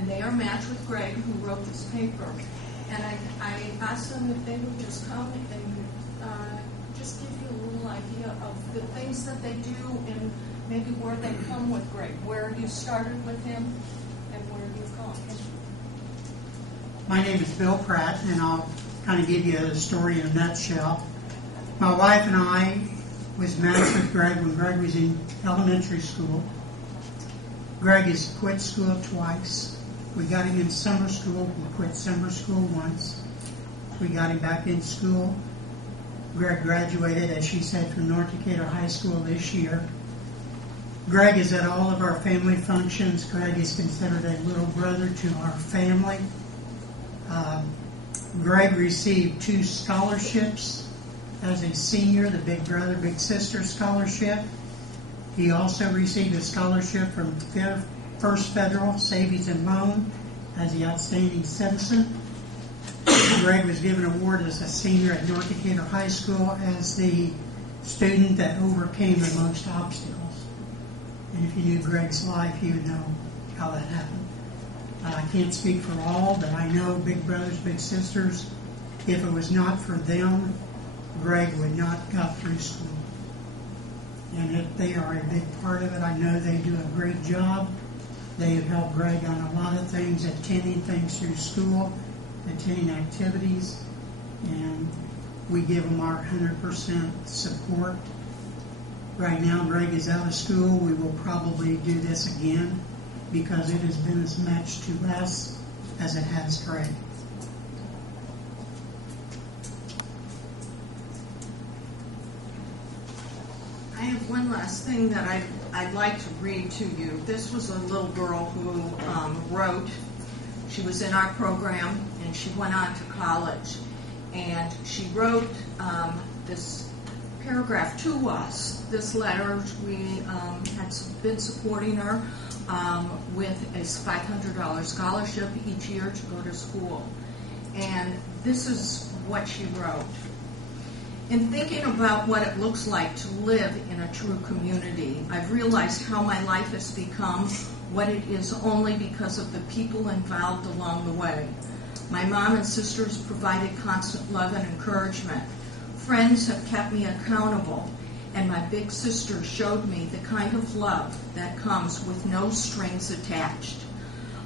and they are matched with Greg, who wrote this paper. And I asked them if they would just come and just give you a little idea of the things that they do and maybe where they come with Greg, where you started with him and where you've gone. My name is Bill Pratt, and I'll kind of give you a story in a nutshell. My wife and I was matched with Greg when Greg was in elementary school. Greg has quit school twice. We got him in summer school. He quit summer school once. We got him back in school. Greg graduated, as she said, from North Decatur High School this year. Greg is at all of our family functions. Greg is considered a little brother to our family. Greg received 2 scholarships as a senior, the Big Brother, Big Sister scholarship. He also received a scholarship from First Federal Savings and Loan as the Outstanding Citizen. Greg was given an award as a senior at North Decatur High School as the student that overcame the most obstacles. And if you knew Greg's life, you would know how that happened. I can't speak for all, but I know Big Brothers, Big Sisters, if it was not for them, Greg would not got through school. And if they are a big part of it, I know they do a great job. They have helped Greg on a lot of things, attending things through school, attending activities, and we give them our 100% support. Right now, Greg is out of school. We will probably do this again because it has been as much to us as it has Greg. I have one last thing that I'd like to read to you. This was a little girl who wrote. She was in our program, and she went on to college. And she wrote this paragraph to us, this letter. We had been supporting her with a $500 scholarship each year to go to school. And this is what she wrote. In thinking about what it looks like to live in a true community, I've realized how my life has become what it is only because of the people involved along the way. My mom and sisters provided constant love and encouragement. Friends have kept me accountable, and my big sister showed me the kind of love that comes with no strings attached.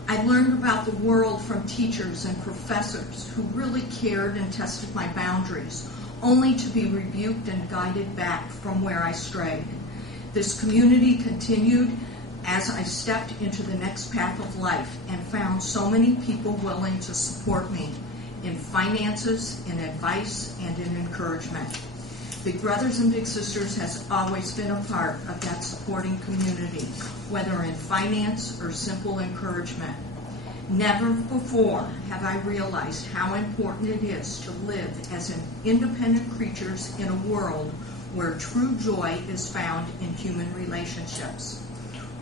I learned about the world from teachers and professors who really cared and tested my boundaries, only to be rebuked and guided back from where I strayed. This community continued as I stepped into the next path of life and found so many people willing to support me in finances, in advice, and in encouragement. Big Brothers and Big Sisters has always been a part of that supporting community, whether in finance or simple encouragement. Never before have I realized how important it is to live as independent creatures in a world where true joy is found in human relationships.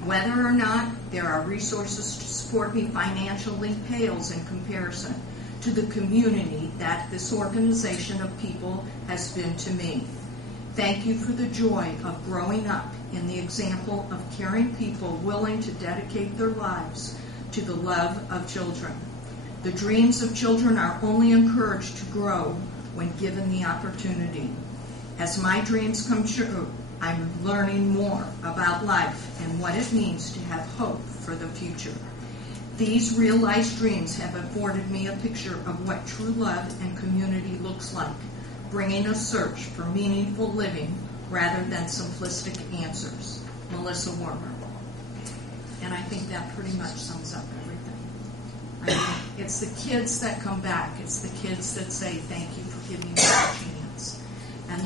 Whether or not there are resources to support me financially pales in comparison to the community that this organization of people has been to me. Thank you for the joy of growing up in the example of caring people willing to dedicate their lives to the love of children. The dreams of children are only encouraged to grow when given the opportunity. As my dreams come true, I'm learning more about life and what it means to have hope for the future. These realized dreams have afforded me a picture of what true love and community looks like, bringing a search for meaningful living rather than simplistic answers. Melissa Warmer. And I think that pretty much sums up everything. I mean, it's the kids that come back. It's the kids that say, thank you for giving me a chance. And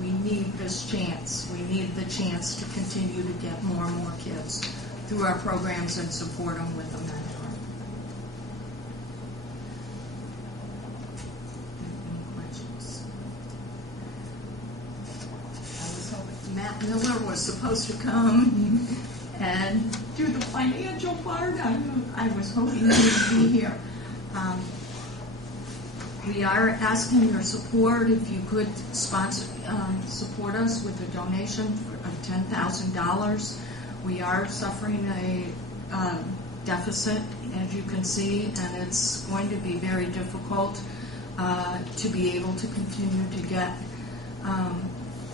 we need this chance. We need the chance to continue to get more and more kids through our programs and support them with a mentor. Any questions? I was hoping Matt Miller was supposed to come and do the financial part. I was hoping he would be here. We are asking your support. If you could support us with a donation of $10,000. We are suffering a deficit, as you can see, and it's going to be very difficult to be able to continue to get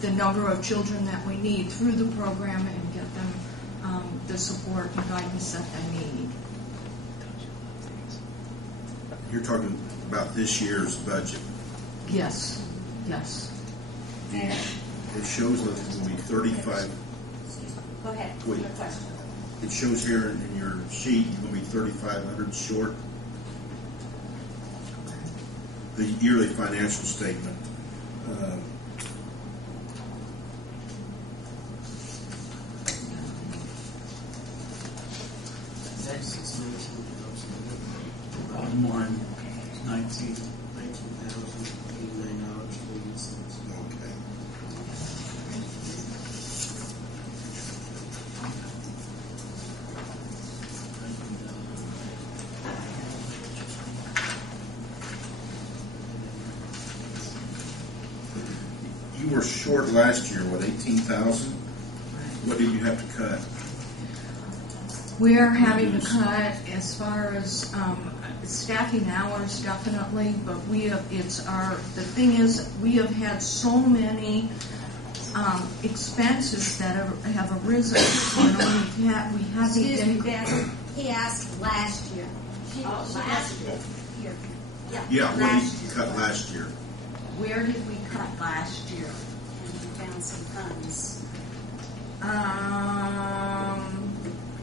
the number of children that we need through the program and get them the support and guidance that they need. You're talking about this year's budget. Yes, yes. It shows that it will be 35. Go ahead. Wait. Your question. It shows here in your sheet you're going to be 3,500 short. The yearly financial statement. One, $19,089.80. Okay. You were short last year, what, 18,000? What did you have to cut? We're having to cut as far as staffing hours, definitely, but we have, the thing is, we have had so many expenses that have arisen. You know, we haven't Excuse me, been. Beth. He asked last year. Last year. Here. Yeah, what did last you year. cut last year? Where did we cut last year? And we found some funds.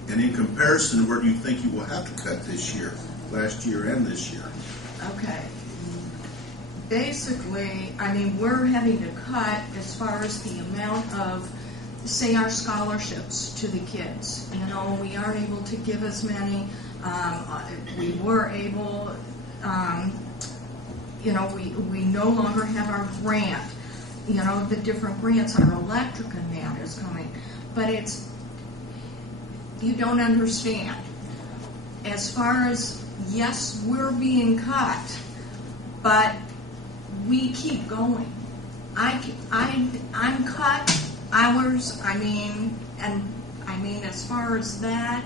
And in comparison, where do you think you will have to cut this year, last year and this year? Okay. Basically, I mean, we're having to cut as far as the amount of, say, our scholarships to the kids. You know, we aren't able to give as many. We were able, you know, we no longer have our grant. You know, the different grants, our electric and that is coming. But it's, you don't understand. As far as, yes, we're being cut, but we keep going. I'm cut hours, as far as that,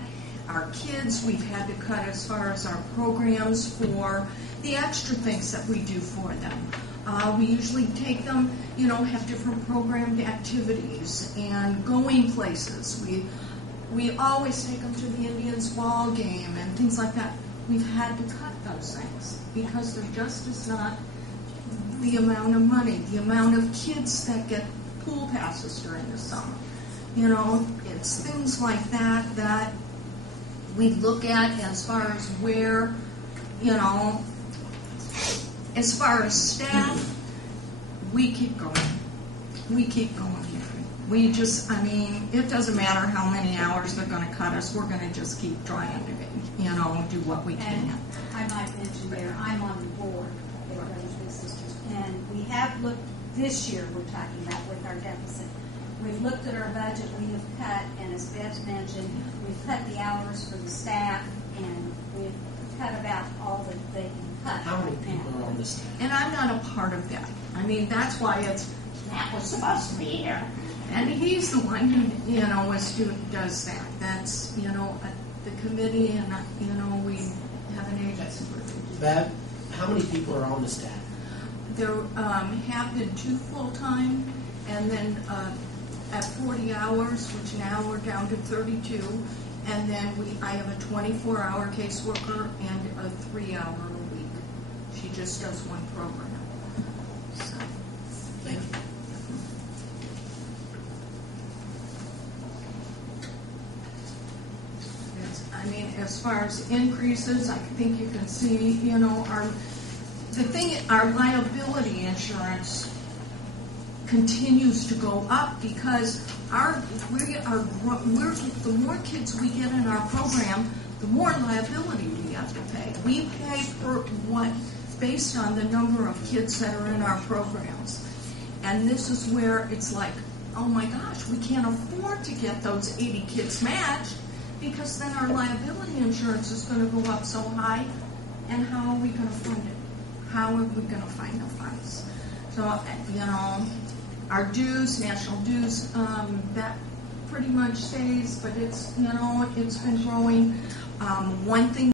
our kids, we've had to cut as far as our programs for the extra things that we do for them. We usually take them, you know, have different programmed activities and going places. We always take them to the Indians ball game and things like that. We've had to cut those things because there just is not the amount of money, the amount of kids that get pool passes during the summer. You know, it's things like that that we look at as far as where, you know, as far as staff, we keep going. We keep going. We just, it doesn't matter how many hours they're going to cut us. We're going to just keep trying to, you know, do what we can. And I might mention there, I'm on the board of Brothers Big Sisters, and we have looked, this year we're talking about with our deficit, we've looked at our budget, we have cut, and as Beth mentioned, we've cut the hours for the staff, and we've cut about all that they can cut. How many right now. people are on this? And I'm not a part of that. That's why that was supposed to be here. And he's the one who, you know, does that. That's, you know, the committee, and, you know, we have an agency. Bev, how many people are on the staff? There have been 2 full-time, and then at 40 hours, which now we're down to 32, and then I have a 24-hour caseworker and a 3-hour a week. She just does one program. So. Thank you. As far as increases, I think you can see, you know, our liability insurance continues to go up because the more kids we get in our program, the more liability we have to pay. We pay based on the number of kids that are in our programs. And this is where it's like, oh my gosh, we can't afford to get those 80 kids matched, because then our liability insurance is going to go up so high, and how are we going to fund it? How are we going to find the funds? So, you know, our dues, national dues, that pretty much stays, but it's, you know, it's been growing. One thing